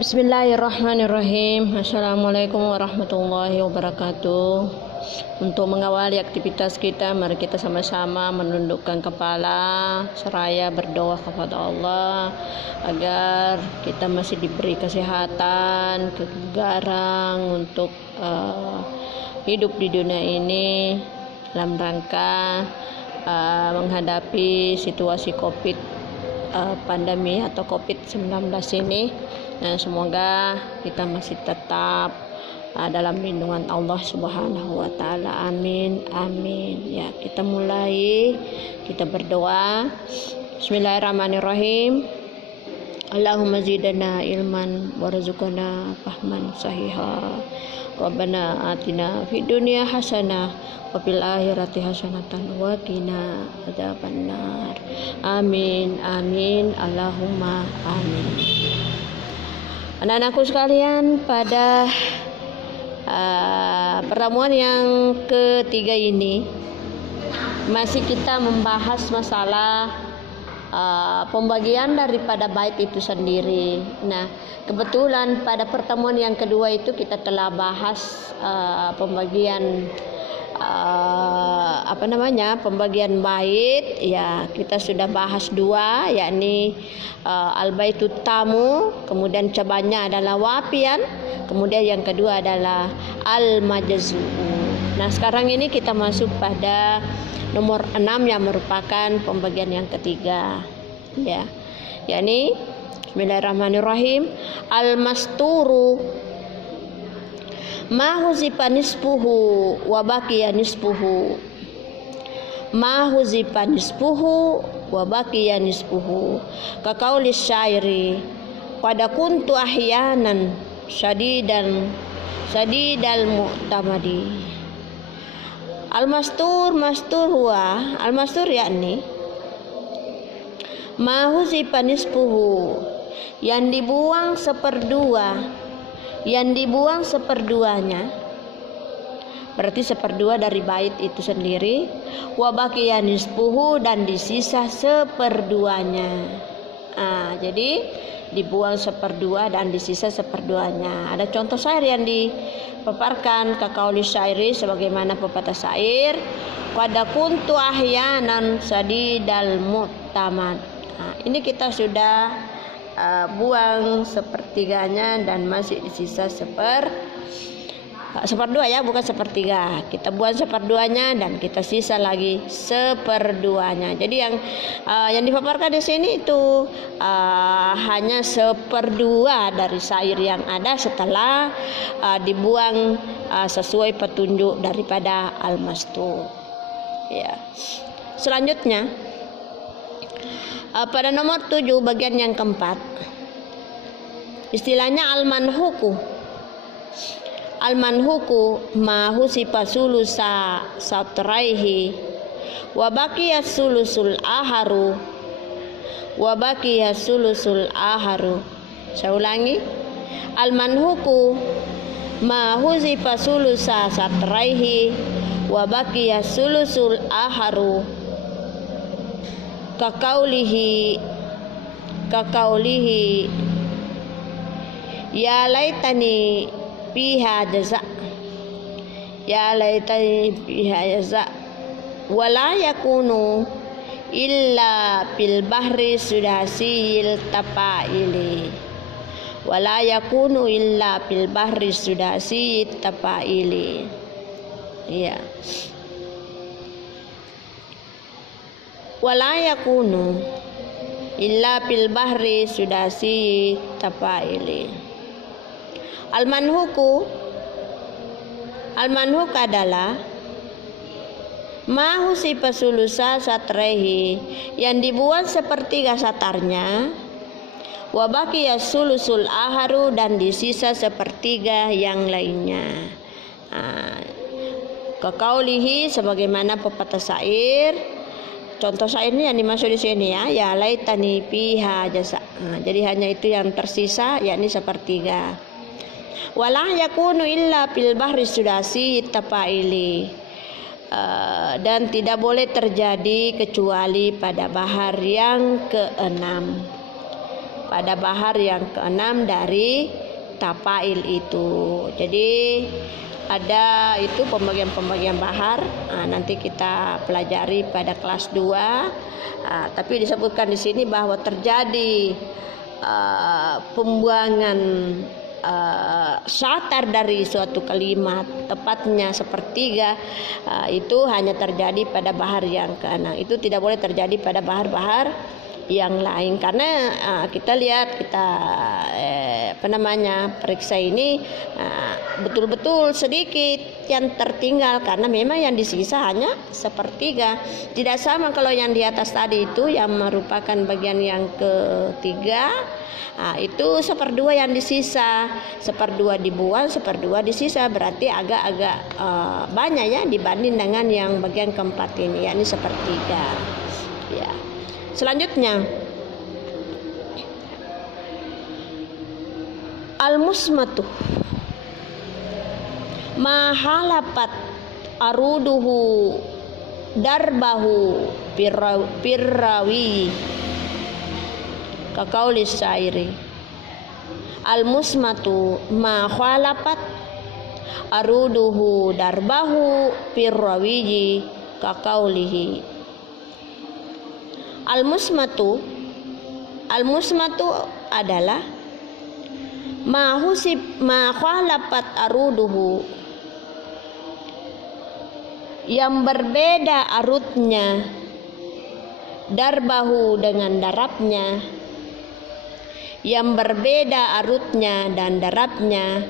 Bismillahirrahmanirrahim. Assalamualaikum warahmatullahi wabarakatuh. Untuk mengawali aktivitas kita, mari kita sama-sama menundukkan kepala seraya berdoa kepada Allah agar kita masih diberi kesehatan, kebugaran untuk hidup di dunia ini dalam rangka menghadapi situasi pandemi atau COVID-19 ini. Nah, semoga kita masih tetap dalam lindungan Allah Subhanahu wa taala. Amin. Amin. Ya, kita mulai. Kita berdoa. Bismillahirrahmanirrahim. Allahumma zidna ilman warzuqna fahman sahiha. Rabbana atina fid dunya hasanah wa fil akhirati hasanatan wa qina adzabannar. Amin. Amin. Allahumma amin. Anak-anakku sekalian, pada pertemuan yang ketiga ini masih kita membahas masalah pembagian daripada bait itu sendiri. Nah, kebetulan pada pertemuan yang kedua itu kita telah bahas pembagian pembagian bait. Ya, kita sudah bahas dua, yakni al-baitut tamu, kemudian cabangnya adalah wapian, kemudian yang kedua adalah al-majzu. Nah, sekarang ini kita masuk pada nomor 6 yang merupakan pembagian yang ketiga, ya, yakni bismillahirrahmanirrahim, al-masturu ma huzifa nisfuhu wa baqiya nisfuhu. Ma huzifa nisfuhu wa baqiya nisfuhu. Ka qauli syairi pada kuntu ahyanan sadidal mu'tamadi. Al-mastur huwa al-mastur yakni ma huzifa nisfuhu, yang dibuang seperduanya, berarti seperdua dari bait itu sendiri. Wa baqiya nisfuhu, dan disisa seperduanya. Jadi dibuang seperdua dan disisa seperduanya. Ada contoh syair yang dipaparkan, kaqauli syairi, sebagaimana pepatah syair, pada kuntu ahyanan sadidal mu'tamad. Ini kita sudah buang sepertiganya dan masih disisa seperdua, ya, bukan sepertiga. Kita buang seperduanya dan kita sisa lagi seperduanya. Jadi yang dipaparkan di sini itu hanya seperdua dari syair yang ada setelah dibuang sesuai petunjuk daripada al-mastur. Ya. Selanjutnya pada nomor 7 bagian yang keempat, istilahnya al-manhuku. Al-manhuku ma husifa sulusa satraihi wa baqiya sulusul aharu wa baqiya sulusul aharu. Saya ulangi, al-manhuku ma husifa sulusa satraihi wa baqiya sulusul aharu. Kakaulihi ya laitani fiha jaza, ya laitani fiha jaza, wala yakunu illa bil bahri sudasil tapaili, wala yakunu illa bil bahri sudasi tapaili. Ya, wala yakunu illa bil bahri sudasi tapaili. Al-manhuk adalah ma husifa sulusa satrehi, yang dibuang sepertiga satarnya, wa baqiya sulusul aharu, dan disisa sepertiga yang lainnya. Kaqaulihi, sebagaimana pepatah syair. Contoh syairnya yang dimaksud di sini, ya laitani fiha jasa. Jadi hanya itu yang tersisa, yakni sepertiga. Wala yakunu illa fil bahri sudasi tapaili. Dan tidak boleh terjadi kecuali pada bahar yang keenam. pada bahar yang keenam dari tafail itu. Jadi ada itu pembagian bahar, nanti kita pelajari pada kelas 2. Tapi disebutkan di sini bahwa terjadi pembuangan syatar dari suatu kalimat, tepatnya sepertiga, itu hanya terjadi pada bahar yang keenam. Itu tidak boleh terjadi pada bahar-bahar yang lain, karena kita lihat, kita periksa ini betul-betul sedikit yang tertinggal, karena memang yang disisa hanya sepertiga. Tidak sama kalau yang di atas tadi itu yang merupakan bagian yang ketiga, itu 1/2 yang disisa, 1/2 dibuang, 1/2 disisa, berarti agak-agak banyak ya dibanding dengan yang bagian keempat ini, yakni 1/3 ya. Selanjutnya, al-musmatu ma halapat aruduhu darbahu pirrawi kakaulis syairi. Al-musmatu ma halapat aruduhu darbahu pirrawi kakaulihi. Al-musmatu adalah ma khalapat aruduhu, yang berbeda arutnya, darbahu dengan darabnya, yang berbeda arutnya dan darabnya,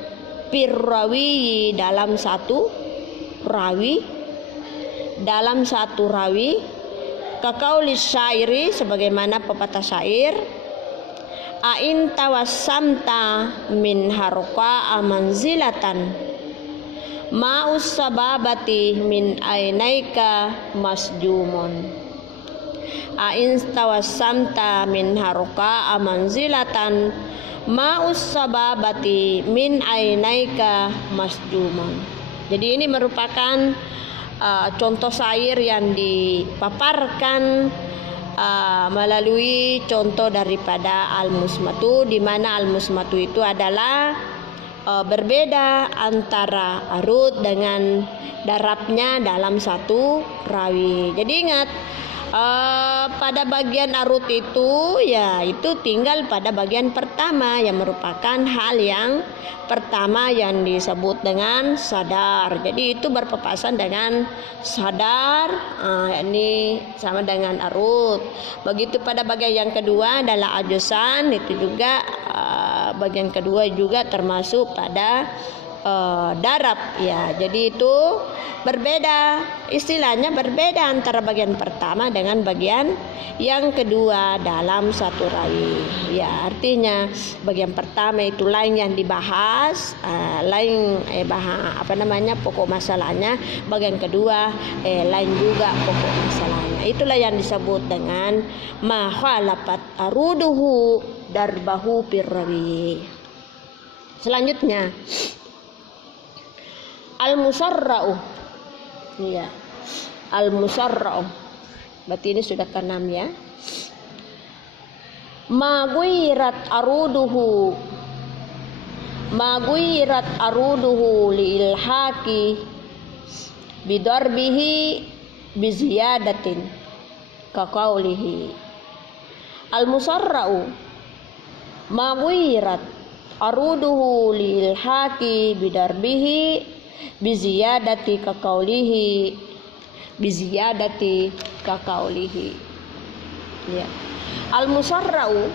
pirrawi dalam satu rawi, kakaulis syairi sebagaimana pepatah syair, ain tawassamta min harqa manzilatan ma'us sababati min ainaika masjumun. Ain tawassamta min harqa manzilatan ma'us sababati min ainaika masjumun. Jadi ini merupakan contoh syair yang dipaparkan melalui contoh daripada al-musmatu, di mana al-musmatu itu adalah berbeda antara arut dengan darabnya dalam satu rawi. Jadi ingat, pada bagian arut itu ya itu tinggal pada bagian pertama yang merupakan hal yang pertama yang disebut dengan sadar. Jadi itu berpapasan dengan sadar, ini sama dengan arut. Begitu pada bagian yang kedua adalah ajusan, itu juga bagian kedua juga termasuk pada darab ya. Jadi itu berbeda, istilahnya berbeda antara bagian pertama dengan bagian yang kedua dalam satu rawi ya. Artinya bagian pertama itu lain yang dibahas, lain pokok masalahnya. Bagian kedua lain juga pokok masalahnya. Itulah yang disebut dengan ma khalapat aruduhu darbahu pirrawi. Selanjutnya, al-musarra'u. Iya. Al-musarra'u. Berarti ini sudah ke-6 ya. Maguirat aruduhu liilhaqi bidarbihi biziyadatin kaqaulihi. Al-musarra'u maguirat aruduhu liilhaqi bidarbihi biziyadati kakaulihi ya. Al-musarra'u,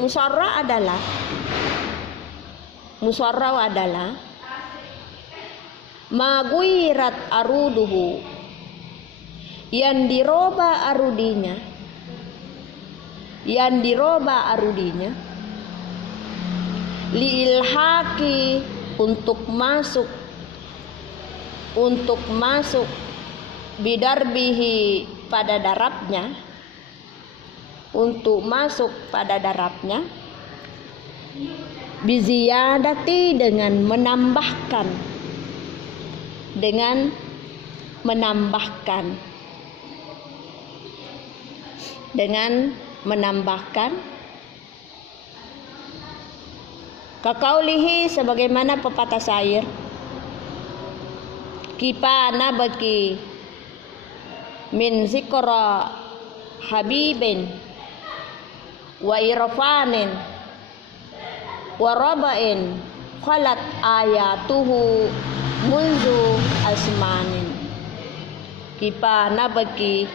musarra adalah maguirat aruduhu, yang diroba arudinya, liilhaqi untuk masuk bidarbihi pada darabnya, biziyadati dengan menambahkan Kakaulihi sebagaimana pepatah syair, kipa nabaki min zikra habibin wa irfanin wa rabain khalat ayatuhu munzu asmanin. Kipa nabaki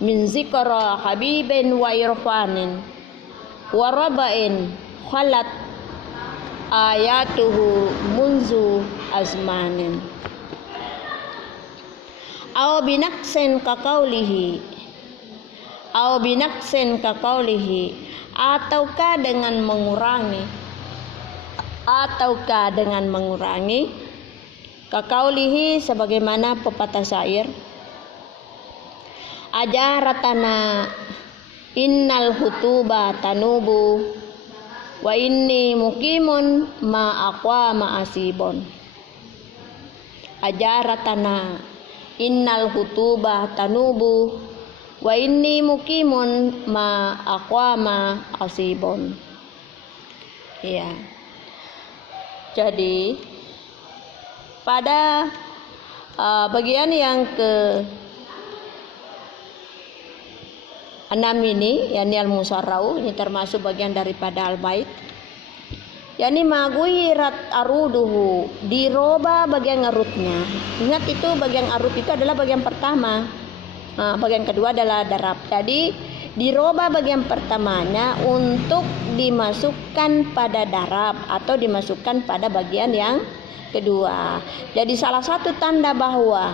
min zikra habibin wa irfanin wa rabain khalat ayatuhu munzu azmanin. Aw binaksin kakaulihi, aw binaksin kakaulihi, ataukah dengan mengurangi, ataukah dengan mengurangi, kakaulihi sebagaimana pepatah syair, ajaratana innal hutuba tanubu wa inni mukimun ma aqwa ma asibon. Ajaratana innal hutuba tanubu wa inni mukimun ma aqwa ma asibon. Ya. Jadi pada bagian yang ke 6 ini, yakni al-musarrau, ini termasuk bagian daripada al-bait. yakni maguirat aruduhu, diroba bagian arutnya. Ingat itu bagian arut itu adalah bagian pertama. Nah, bagian kedua adalah darab. Jadi diroba bagian pertamanya untuk dimasukkan pada darab atau dimasukkan pada bagian yang kedua. Jadi salah satu tanda bahwa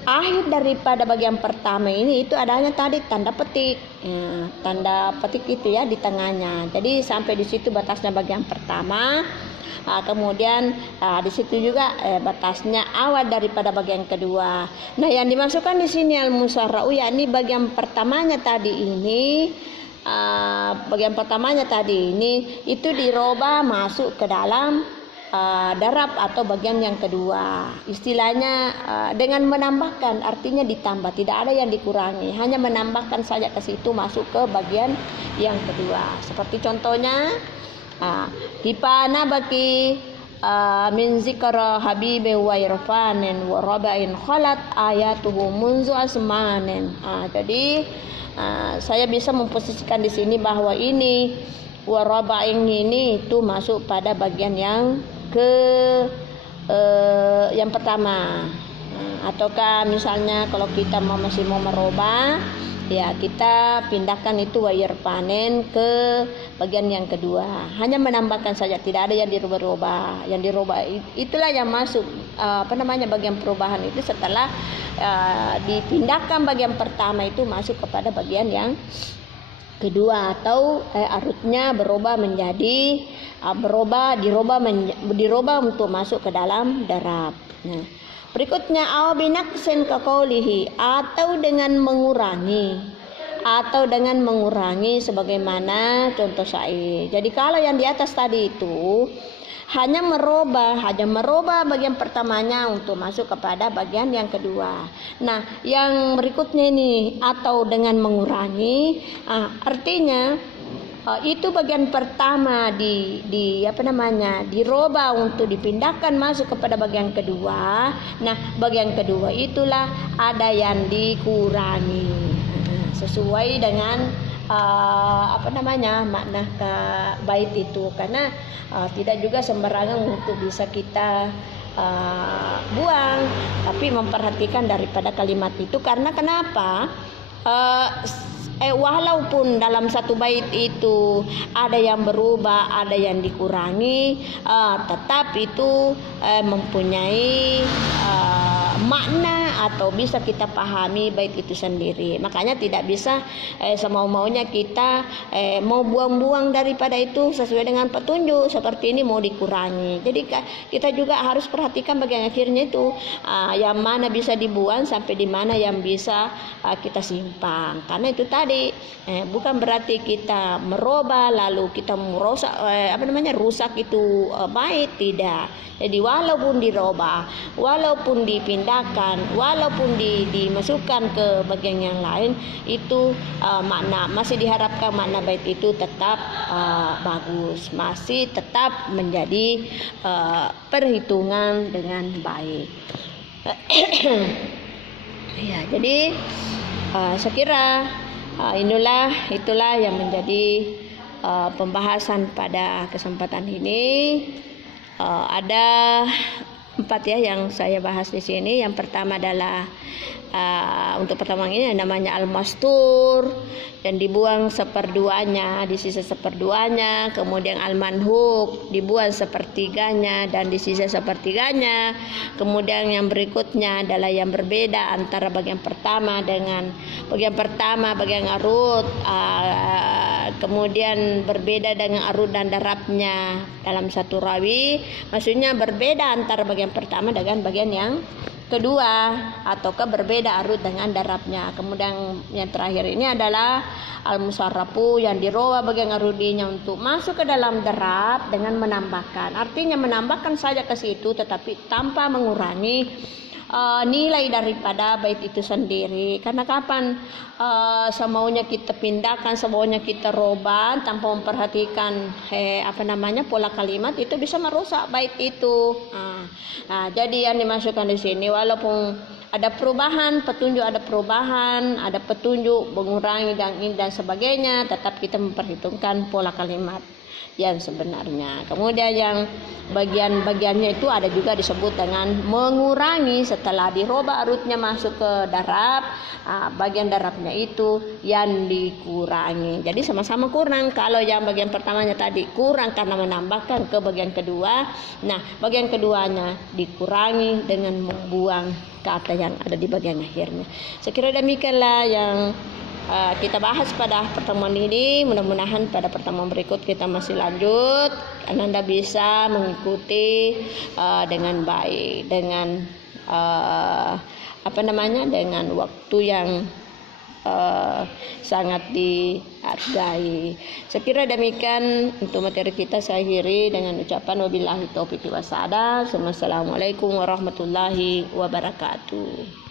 akhir daripada bagian pertama ini itu adanya tadi tanda petik, ya, tanda petik itu ya di tengahnya. Jadi sampai di situ batasnya bagian pertama. Kemudian di situ juga batasnya awal daripada bagian kedua. Nah, yang dimasukkan di sini al-musarra'u yakni bagian pertamanya tadi ini, bagian pertamanya tadi ini itu diroba masuk ke dalam darab atau bagian yang kedua. Istilahnya dengan menambahkan, artinya ditambah, tidak ada yang dikurangi, hanya menambahkan saja ke situ masuk ke bagian yang kedua. Seperti contohnya kipana baki min zikra habibi wa irfanin wa rabain khalat ayatuhu munzu asmanin. Jadi saya bisa memposisikan di sini bahwa ini wa rabain ini itu masuk pada bagian yang yang pertama. Ataukah misalnya kalau kita masih mau merubah, ya kita pindahkan itu wa irfanin ke bagian yang kedua. Hanya menambahkan saja, tidak ada yang dirubah-rubah. Yang dirubah itulah yang masuk bagian perubahan itu setelah dipindahkan bagian pertama itu masuk kepada bagian yang kedua atau arutnya berubah menjadi dirubah untuk masuk ke dalam darab. Nah, berikutnya au binaqsin kaqaulihi, atau dengan mengurangi sebagaimana contoh syair. Jadi kalau yang di atas tadi itu hanya merubah bagian pertamanya untuk masuk kepada bagian yang kedua. Nah, yang berikutnya ini atau dengan mengurangi, artinya itu bagian pertama dirubah untuk dipindahkan masuk kepada bagian kedua. Nah, bagian kedua itulah ada yang dikurangi sesuai dengan makna ke bait itu, karena tidak juga sembarangan untuk bisa kita buang, tapi memperhatikan daripada kalimat itu. Karena kenapa? Walaupun dalam satu bait itu ada yang berubah, ada yang dikurangi, tetap itu mempunyai makna atau bisa kita pahami bait itu sendiri. Makanya tidak bisa semau-maunya kita mau buang-buang daripada itu sesuai dengan petunjuk seperti ini mau dikurangi. Jadi kita juga harus perhatikan bagian akhirnya itu yang mana bisa dibuang sampai di mana yang bisa kita simpang. Karena itu tadi bukan berarti kita merubah lalu kita merusak rusak itu bait, tidak. Jadi walaupun dirubah, walaupun dipindahkan, walaupun dimasukkan ke bagian yang lain itu makna masih diharapkan makna bait itu tetap bagus, masih tetap menjadi perhitungan dengan baik. Ya, jadi saya kira itulah yang menjadi pembahasan pada kesempatan ini. Ada 4 ya yang saya bahas di sini. Yang pertama adalah untuk pertama ini namanya al-mastur dan dibuang seperduanya, disisa seperduanya. Kemudian al-manhuk dibuang sepertiganya dan disisa sepertiganya. Kemudian yang berikutnya adalah yang berbeda antara bagian pertama dengan bagian arut, kemudian berbeda dengan arut dan darabnya dalam satu rawi, maksudnya berbeda antara bagian pertama dengan bagian yang kedua, ataukah berbeda arut dengan darabnya. Kemudian yang terakhir ini adalah al-musarrafu yang dirowa bagian arudinya untuk masuk ke dalam darab dengan menambahkan, artinya menambahkan saja ke situ tetapi tanpa mengurangi nilai daripada bait itu sendiri. Karena kapan semaunya kita pindahkan, semaunya kita robah tanpa memperhatikan pola kalimat, itu bisa merusak bait itu. Nah, jadi yang dimasukkan di sini walaupun ada perubahan, ada petunjuk mengurangi dan sebagainya, tetap kita memperhitungkan pola kalimat yang sebenarnya. Kemudian yang bagian-bagiannya itu ada juga disebut dengan mengurangi setelah dirobah arutnya masuk ke darab, bagian darabnya itu yang dikurangi. Jadi sama-sama kurang. Kalau yang bagian pertamanya tadi kurang karena menambahkan ke bagian kedua, nah bagian keduanya dikurangi dengan membuang kata yang ada di bagian akhirnya. Sekira demikianlah yang kita bahas pada pertemuan ini. Mudah-mudahan pada pertemuan berikut kita masih lanjut, Anda bisa mengikuti dengan baik, dengan dengan waktu yang sangat dihargai. Saya kira demikian untuk materi kita. Saya akhiri dengan ucapan wabillahi taufiq wal hidayah. Wassalamualaikum warahmatullahi wabarakatuh.